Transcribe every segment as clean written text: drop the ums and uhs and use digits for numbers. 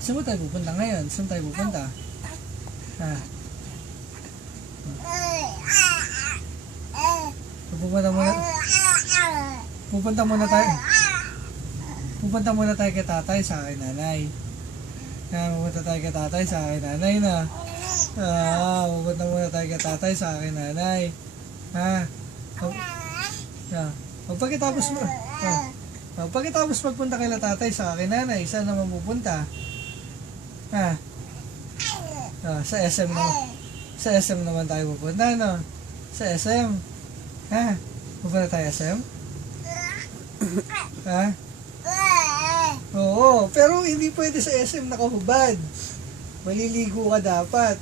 Saan mo tayo pupunta ngayon? Saan tayo pupunta? Ha? Pupunta muna tayo. Pupunta muna tayo kay tatay sa akin nanay. Pupunta tayo kay tatay sa akin nanay na. Pupunta muna tayo kay tatay sa akin nanay. Pagkatapos mo. Pagkatapos magpunta kay tatay sa akin nanay, saan naman pupunta? Sa SM naman. Sa SM naman tayo pupunta, no? Sa SM. Pupunta tayo SM? Oo, pero hindi pwede sa SM nakahubad. Maliligo ka dapat.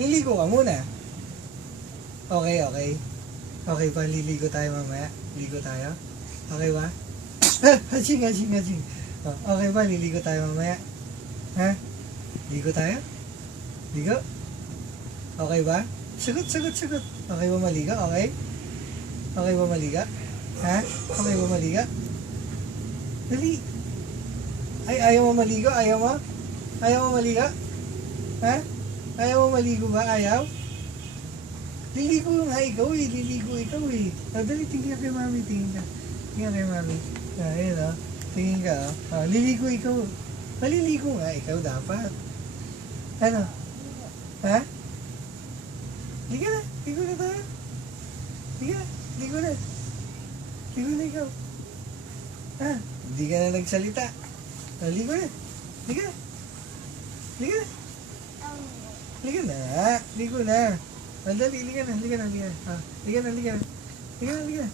Liligo ka muna. Okay. Okay ba, liligo tayo mamaya? Ligo tayo? Okay ba? Haching. Okay ba, liligo tayo mamaya? Ligo tayo? Ligo? Okay ba? Sagot. Okay ba maliga? Okay? Okay ba maliga? Okay ba maliga? Dali. Ay, ayaw mo maligo? Ayaw mo? Ayaw mo maliga? Ayaw mo maligo ba? Ayaw? Liligo nga ikaw eh. Liligo ikaw eh. Dali, tingin ka kay mami. Tingin kay mami. Ayun o. Tingin ka o. Liligo ikaw. Maliligo nga ikaw dapat. Ano? Liga na. Ligo na tayo. Liga na. Ligo na. Ligo na ikaw. Hindi ka na nagsalita. Ligo na. Liga na. Liga na. Liga na. Ligo na. Dali, liga na. Liga na. Liga na. Liga na.